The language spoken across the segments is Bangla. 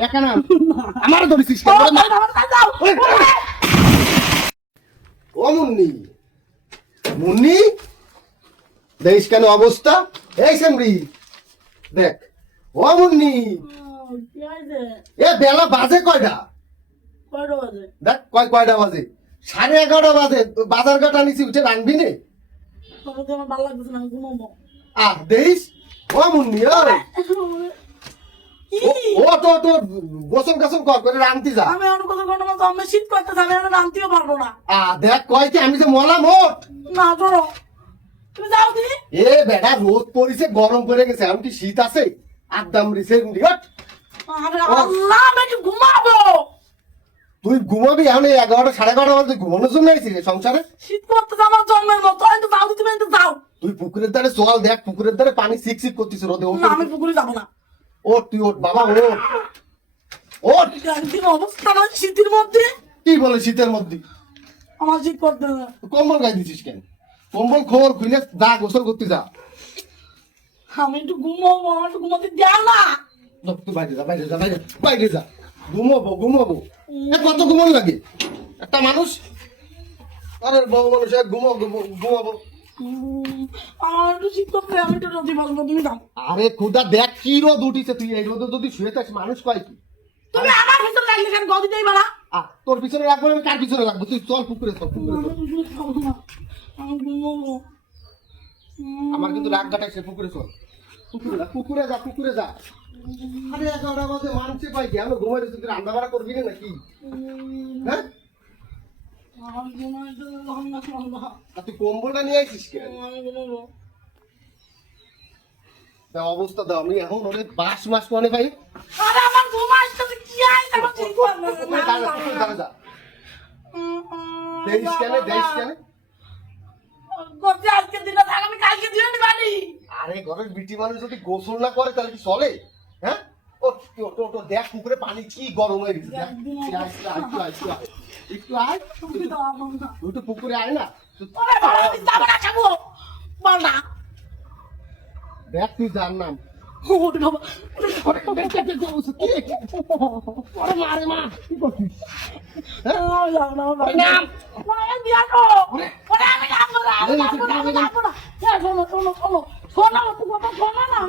একা আমার ধরেছিস ও মুন্নি। মুন্নি? দেখিস কেন অবস্থা? এই সেমরি। দেখ। ও মুন্নি। এ বেলা বাজে কয়টা? দেখ কয় কয়টা বাজে? সাড়ে এগারোটা বাজে। বাজার ঘাটা নিচে উঠে রাখবি না? আহ দেখিস? ও মুন্নি ও তো তো গোসল গাছল কর করে রান্তি যা। আমি অন্য কথা কোনো মতো আমি শীত করতেছে আমি এখন আনতেও পারব না। আহ দেখ কয় কি আমি যে মলা মোট। না ধরো। তুমি যাও দিদি এ বেটা রোদ পড়িছে গরম করে গেছে এখন কি শীত আছে? একদম রিসে হট। আরে আল্লাহ আমি ঘুমাবো? তুই ঘুমাবি এখন এগারোটা সাড়ে এগারোটা বাজে ঘুমানোর জন্য আইছিস সংসারে? শীত করতেছে আমার জন্মের মতো তো যাও তুমি তো যাও। তুই পুকুরের ধারে চল দেখ পুকুরের ধারে পানি সিক সিক করতিস রোদে ও না আমি পুকুরে যাব না। ওঠ তুই ওঠ বাবা ওঠ। ওঠ। একদিন অবস্থা নয় শীতের মধ্যে? কি বলে শীতের মধ্যে? আমার শীত করতে হবে কম্বল গায়ে দিছিস কেন? কম্বল খোল খুলে যা গোসল করতে যা। আমি একটু ঘুমাবো আমার একটু ঘুমাতে দাও না। তুই বাইরে যা বাইরে যা বাইরে বাইরে যা। ঘুমাবো ঘুমাবো। এ কত ঘুমন লাগে? একটা মানুষ? আরে বউ মানুষ এক ঘুমাবো ঘুমো- ঘুমাবো। আমার একটু শীত করতে আমি একটু রোদি বসবো তুমি যাও। আরে খুদা দেখ কি রোদ উঠিছে তুই এই রোদে যদি শুয়ে থাকিস মানুষ কয় কি? তুমি আমার ভিতরে লাগলে কেন? গদিতেই বাড়া। তোর পিছনে রাখব আমি কার পিছনে রাখব? তুই চল পুকুরে চল আমার কিন্তু রাগ গাটাইছে পুকুরে চল। পুকুরে যা পুকুরে যা পুকুরে যা। আরে এগারোটা বাজে মানছে পাই কি? আমি ঘুমাই রান্না বাড়া করবি না নাকি? হ্যাঁ আমার ঘুমাইতে ভালো না ভালো না। আর তুই কম্বলটা নিয়ে আইছিস কেন? আমি ঘুমাবো তা অবস্থা দাও আমি এখন ওরে বাস মাস মানে ভাই। আরে আমার ঘুম আসতেছে কি আইছে আমার ঠিক না। পুকুরে দাঁড়া, দাঁড়া যা। উম, উম, দেখিস কেন দেখিস কেন? করতে আজকে দিনে থাক আমি কালকে দিয়ে নিবানি আরে ঘরের বিটি মানুষ যদি গোসল না করে তাহলে কি চলে? হ্যাঁ? ও তো দেখ পুকুরে পানি কি গরম হয়ে গেছে দেখ একটু আয়, তুই তো পুকুরে আয় না। না দেখ তুই যার নাম।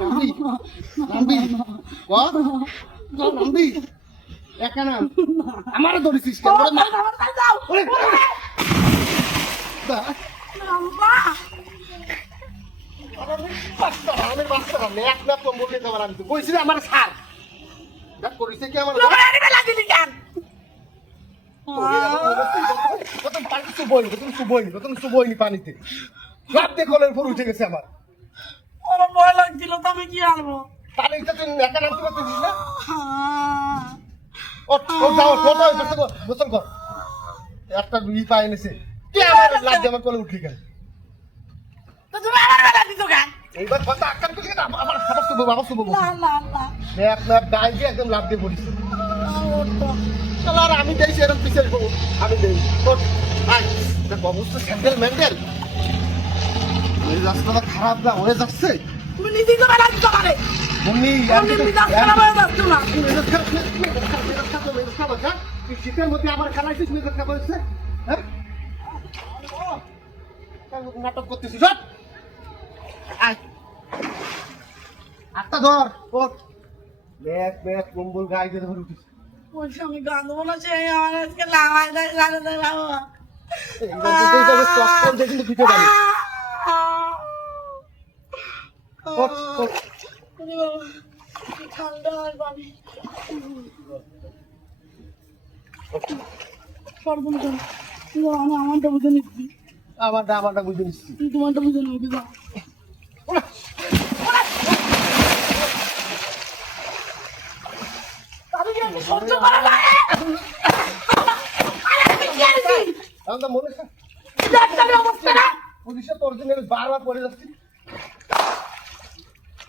নামবি? নামবি? বল, চল, নামবি? একা নাম। আমারে ধরেছিস করিছে কি? লাগিলি কেন প্রথম পানি চুবোই, প্রথম চুবোই, প্রথম চুবোই নি পানিতে। দিয়ে কলের উপর উঠে গেছে আমার। আমার ভয় লাগছিল তো আমি কি আনব তাহলে এটা তুই একা নামতে পারতেছিস না? কর, একটা ই পায়ে এনেছে। কে আমার লাফ দিয়ে আমার কোলে উঠলি কেন? এইবার কথা না, আমার খাবার বাবা গায়ে একদম লাফ দিয়ে পড়িস। আমি দেই সেরকম পিছের আমি দেই। ওঠ, আয়। দেখ অবস্থা স্যান্ডেল ম্যান্ডেল। এই রাস্তাটা খারাপ না হয়ে যাচ্ছে তুমি নিজেই তো বেলা দিত পারে মুন্নি, আমি মিজাজ খারাপ হয়ে যাচ্ছ না হ্যাঁ? শীতের মধ্যে আবার খেলাইছিস মেজাজ খারাপ হয়েছে? হ্যাঁ? নাটক করতেছিস ধর ওঠ। ব্যাগ ব্যাগ কম্বল গায়ে দিয়ে ধরে উঠিস বলছি আমি গান দেবো না সে আমার আজকে লাগাই দেয় গানে দেয় বাবা দিতে পারি ঠান্ডা আর পানি আমি আমারটা বুঝে নিচ্ছি আমারটা আমারটা বুঝে নিচ্ছি তুমি তোমারটা বুঝে নেব আমি সহ্য করা যায়? আমি কি আনছি? এখন তো মনে অবস্থা না? পুলিশের তোর জন্য বারবার পড়ে যাচ্ছি কি হবে? ও, দুটো নিও। আজকে